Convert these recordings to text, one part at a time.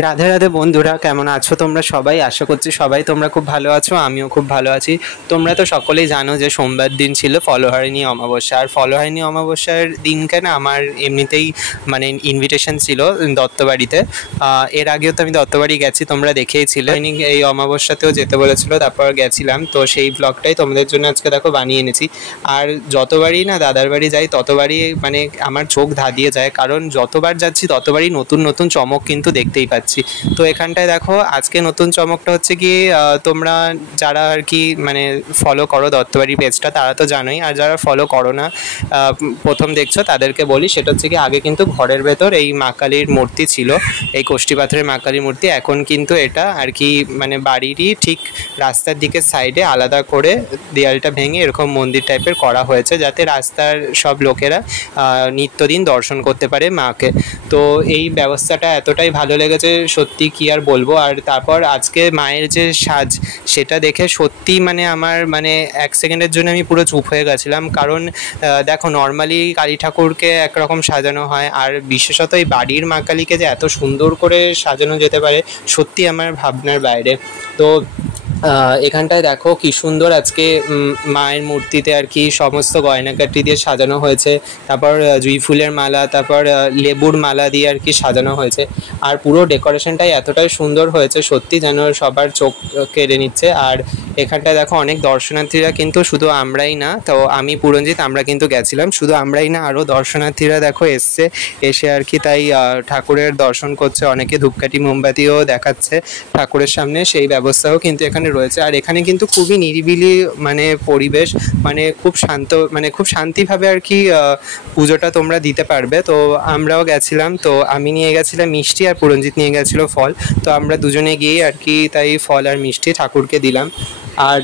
রাধে রাধে বন্ধুরা, কেমন আছো তোমরা সবাই? আশা করছি সবাই তোমরা খুব ভালো আছো, আমিও খুব ভালো আছি। তোমরা তো সকলেই জানো যে সোমবার দিন ছিল ফলহারিণী অমাবস্যা। আর ফলহারিণী অমাবস্যার দিনকে না আমার এমনিতেই মানে ইনভিটেশন ছিল দত্তবাড়িতে। এর আগেও তো আমি দত্তবাড়ি গেছি, তোমরা দেখেইছিলে। এই অমাবস্যাতেও যেতে বলেছিল, তারপর গেছিলাম। তো সেই ব্লগটাই তোমাদের জন্য আজকে দেখো বানিয়ে এনেছি। আর যতবারই না দাদার বাড়ি যাই ততবারই মানে আমার চোখ ধাঁধিয়ে যায়, কারণ যতবার যাচ্ছি ততবারই নতুন নতুন চমক কিন্তু দেখতেই পাচ্ছি। তো এখানটায় দেখো আজকে নতুন চমকটা হচ্ছে কি, তোমরা যারা আর কি মানে ফলো করো দত্তবাড়ি পেজটা তারা তো জানোই, আর যারা ফলো করো না প্রথম দেখছো তাদেরকে বলি, সেটা হচ্ছে কি আগে কিন্তু ঘরের ভেতর এই মা কালীর মূর্তি ছিল, এই কোষ্ঠী পাথরের মা কালীর মূর্তি। এখন কিন্তু এটা আর কি মানে বাড়িরই ঠিক রাস্তার দিকে সাইডে আলাদা করে দেয়ালটা ভেঙে এরকম মন্দির টাইপের করা হয়েছে, যাতে রাস্তার সব লোকেরা নিত্যদিন দর্শন করতে পারে মাকে। তো এই ব্যবস্থাটা এতটাই ভালো লেগেছে, সত্যি কি আর বলবো। আর তারপর আজকে মায়ের যে সাজ, সেটা দেখে সত্যি মানে আমার মানে এক সেকেন্ডের জন্য আমি পুরো চুপ হয়ে গেছিলাম। কারণ দেখো নর্মালি কালী ঠাকুরকে একরকম সাজানো হয়, আর বিশেষত এই বাড়ির মা কালীকে যে এত সুন্দর করে সাজানো যেতে পারে সত্যি আমার ভাবনার বাইরে। তো এখানটায় দেখো কি সুন্দর আজকে মায়ের মূর্তিতে আর কি সমস্ত গয়নাকাটি দিয়ে সাজানো হয়েছে। তারপর জুঁই ফুলের মালা, তারপর লেবুর মালা দিয়ে আর কি সাজানো হয়েছে। আর পুরো ডেকোরেশনটাই এতটাই সুন্দর হয়েছে সত্যি যেন সবার চোখ কেড়ে নিচ্ছে। আর এখানটায় দেখো অনেক দর্শনার্থীরা, কিন্তু শুধু আমরাই না, তো আমি পুরঞ্জিত আমরা কিন্তু গেছিলাম, শুধু আমরাই না আরও দর্শনার্থীরা দেখো এসে আর কি তাই ঠাকুরের দর্শন করছে। অনেকে ধূপকাঠি মোমবাতিও দেখাচ্ছে ঠাকুরের সামনে, সেই ব্যবস্থাও কিন্তু এখানে রয়েছে। আর এখানে কিন্তু খুবই নিরিবিলি মানে পরিবেশ, মানে খুব শান্ত, মানে খুব শান্তিভাবে আর কি পুজোটা তোমরা দিতে পারবে। তো আমরাও গেছিলাম, তো আমি নিয়ে গেছিলাম মিষ্টি আর পুরঞ্জিত নিয়ে গেছিলো ফল। তো আমরা দুজনে গিয়ে আর কি তাই ফল আর মিষ্টি ঠাকুরকে দিলাম। আর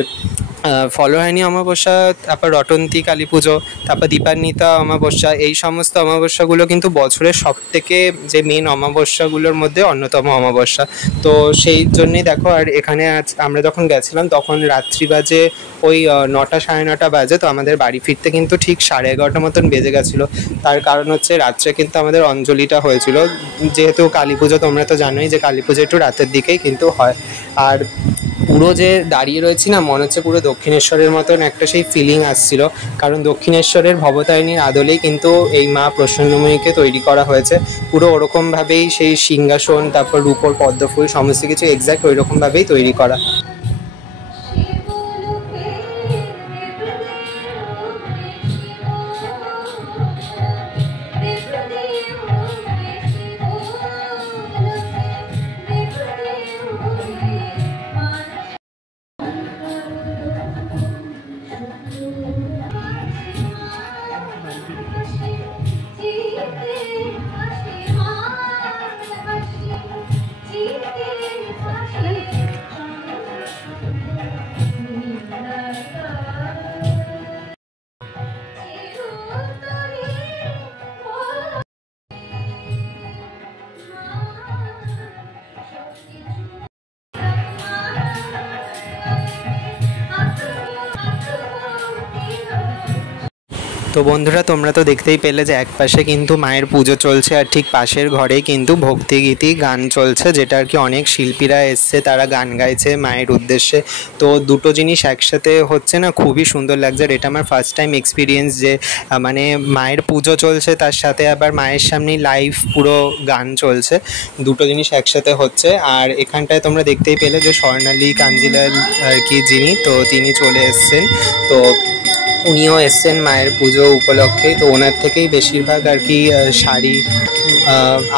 ফলহারিণী অমাবস্যা, তারপর রটন্তী কালী পুজো, তারপর দীপান্বিতা অমাবস্যা, এই সমস্ত অমাবস্যাগুলো কিন্তু বছরের সবথেকে যে মেন অমাবস্যাগুলোর মধ্যে অন্যতম অমাবস্যা। তো সেই জন্যেই দেখো, আর এখানে আজ আমরা যখন গেছিলাম তখন রাত্রি বাজে ওই 9টা সাড়ে 9টা বাজে। তো আমাদের বাড়ি ফিরতে কিন্তু ঠিক 11:30 মতন বেজে গেছিলো। তার কারণ হচ্ছে রাত্রে কিন্তু আমাদের অঞ্জলিটা হয়েছিল, যেহেতু কালী পুজো তোমরা তো জানোই যে কালী পুজো একটু রাতের দিকেই কিন্তু হয়। আর পুরো যে দাঁড়িয়ে রয়েছি না, মনে হচ্ছে পুরো দক্ষিণেশ্বরের মতন একটা সেই ফিলিং আসছিল, কারণ দক্ষিণেশ্বরের ভবতারিণীর আদলেই কিন্তু এই মা প্রসন্নময়ীকে তৈরি করা হয়েছে। পুরো ওরকমভাবেই সেই সিংহাসন, তারপর রূপোর পদ্মফুল, সমস্ত কিছু এক্স্যাক্ট ওই রকমভাবেই তৈরি করা। তো বন্ধুরা, তোমরা তো দেখতেই পেলে যে একপাশে কিন্তু মায়ের পুজো চলছে, আর ঠিক পাশের ঘরেই কিন্তু ভক্তিগীতি গান চলছে, যেটা আর কি অনেক শিল্পীরা এসছে, তারা গান গাইছে মায়ের উদ্দেশ্যে। তো দুটো জিনিস একসাথে হচ্ছে না, খুবই সুন্দর লাগছে। আর এটা আমার ফার্স্ট টাইম এক্সপিরিয়েন্স যে মানে মায়ের পুজো চলছে তার সাথে আবার মায়ের সামনেই লাইভ পুরো গান চলছে, দুটো জিনিস একসাথে হচ্ছে। আর এখানটায় তোমরা দেখতেই পেলে যে স্বর্ণালী কাঞ্জিলাল আর কি যিনি, তো তিনি চলে এসছেন। তো উনিও এসছেন মায়ের পুজো উপলক্ষে। তো ওনার থেকেই বেশিরভাগ আর কি শাড়ি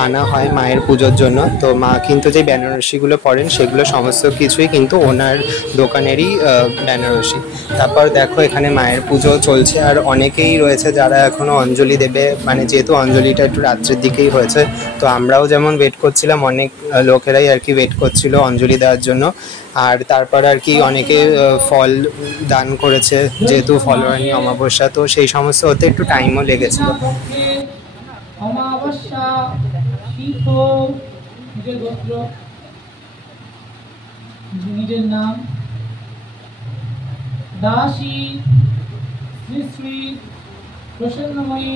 আনা হয় মায়ের পুজোর জন্য। তো মা কিন্তু যে বেনারসিগুলো পরেন সেগুলো সমস্ত কিছুই কিন্তু ওনার দোকানেরই বেনারসি। তারপর দেখো এখানে মায়ের পুজো চলছে, আর অনেকেই রয়েছে যারা এখনও অঞ্জলি দেবে, মানে যেহেতু অঞ্জলিটা একটু রাত্রের দিকেই হয়েছে, তো আমরাও যেমন ওয়েট করছিলাম, অনেক লোকেরাই আর কি ওয়েট করছিল অঞ্জলি দেওয়ার জন্য। আর তারপর আর কি অনেকে ফল দান করেছে, যেহেতু ফলহারিণী অমাবস্যা, তো সেই সমস্ত হতে একটু টাইমও লেগেছিল। অমাবস্যা শীত নিজের গোত্র, নিজের নাম দাসী শ্রী শ্রী প্রসন্নময়ী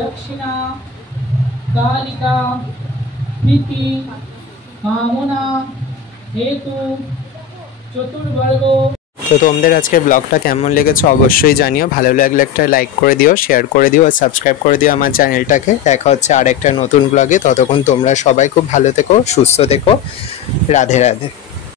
দক্ষিণা কালিকা প্রীতি कामना हेतु चतुर्वर्ग। তো তোমাদের আজকের ব্লগটা কেমন লেগেছে অবশ্যই জানিও। ভালো লাগলে একটা লাইক করে দিও, শেয়ার করে দিও আর সাবস্ক্রাইব করে দিও আমার চ্যানেলটাকে। দেখা হচ্ছে আর একটা নতুন ব্লগে। ততক্ষণ তোমরা সবাই খুব ভালো থেকো, সুস্থ থেকো। রাধে রাধে।